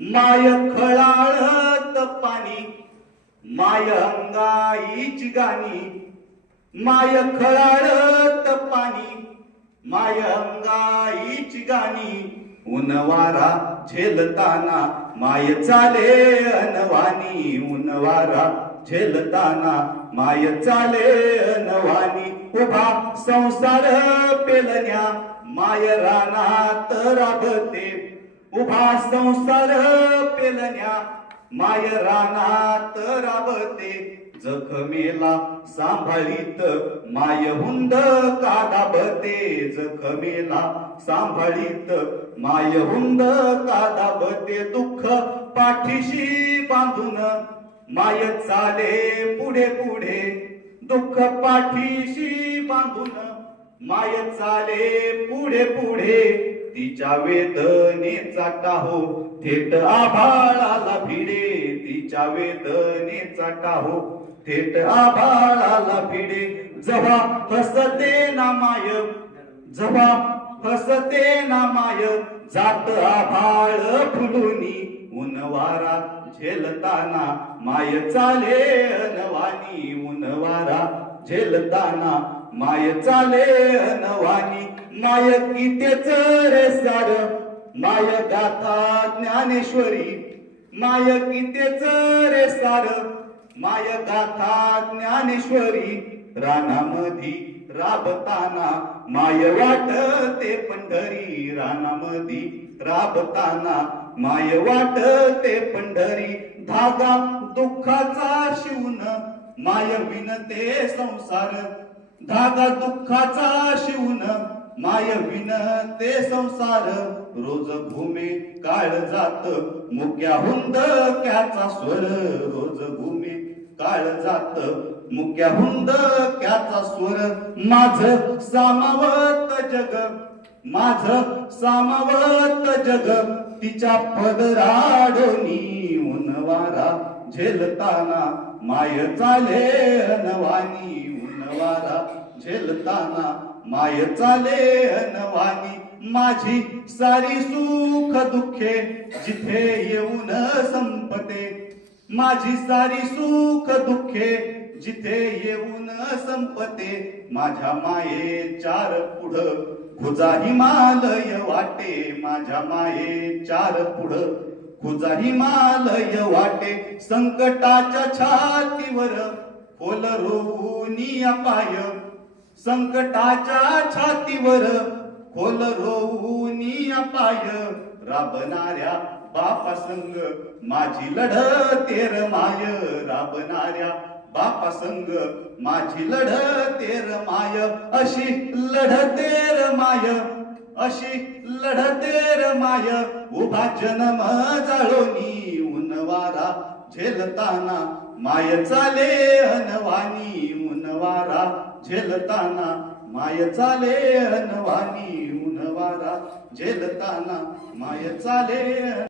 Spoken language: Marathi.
माय खळाळत पाणी माय अंगाईची गाणी माय खळाळत पाणी माय अंगाईची गाणी उनवारा झेलताना माय चाले अनवानी उनवारा झेलताना माय चाले अनवानी उभा संसार पेलण्या माय रानात राबते उभा संसार पेलण्या माय रानात राबते जखमेला सांभाळीत माय हुंद कादाबते जखमेला सांभाळीत माय हुंद कादाबते दुःख पाठीशी बांधून माय चाले पुढे पुढे दुःख पाठीशी बांधून माय चाले पुढे पुढे तिच्या वेदनेचा टाहो थेट आभाळाला भिडे तिच्या वेदनेचा टाहो थेट आभाळाला भिडे जेव्हा हसते ना माय जेव्हा हसते ना माय जात आभाळ फुलुनी उनवारा झेलताना माय चाले अनवानी उनवारा झेलताना माय चाले अनवानी माय कितेच रे सार माय गाथा ज्ञानेश्वरी माय कितेच रे सार माय गाथा ज्ञानेश्वरी रानामधी राबताना माय वाटते पंढरी रानामधी राबताना माय वाटते पंढरी धागा दुःखाचा शिवून माय विनते संसार धागा दुःखाचा शिवून माय विनते संसार रोज घुमे काळ जात मुक्या हुंदक्याचा स्वर रोज घुमे काळ जात मुक्या हुंदक्याचा स्वर माझ सामावत जग माझ सामावत जग तिच्या पदराडोनी उनवारा झेलताना माय चाले अनवानी उनवारा झेलताना माय चाले अनवानी माझी सारी सुख दुःखे जिथे येऊन संपते माझी सारी सुख दुःखे जिथे येऊन संपते माझ्या माये चार पुढ खुजा हिमालय वाटे माझ्या माये चार पुढ खुजा हिमालय वाटे संकटाच्या छातीवर खोल रोवूनी अपाय संकटाच्या छातीवर खोल रोवूनी अपाय राबणाऱ्या बापा संग माझी लढतेर माय राबणाऱ्या बापा संग माझी लढतेर माय अशी लढतेर माय अशी लढतेर माय उभा जन्म जाळोनी उनवारा झेलताना माय चाले अनवानी उनवारा झेलताना माय चाले अनवानी उनवारा झेलताना माय चाले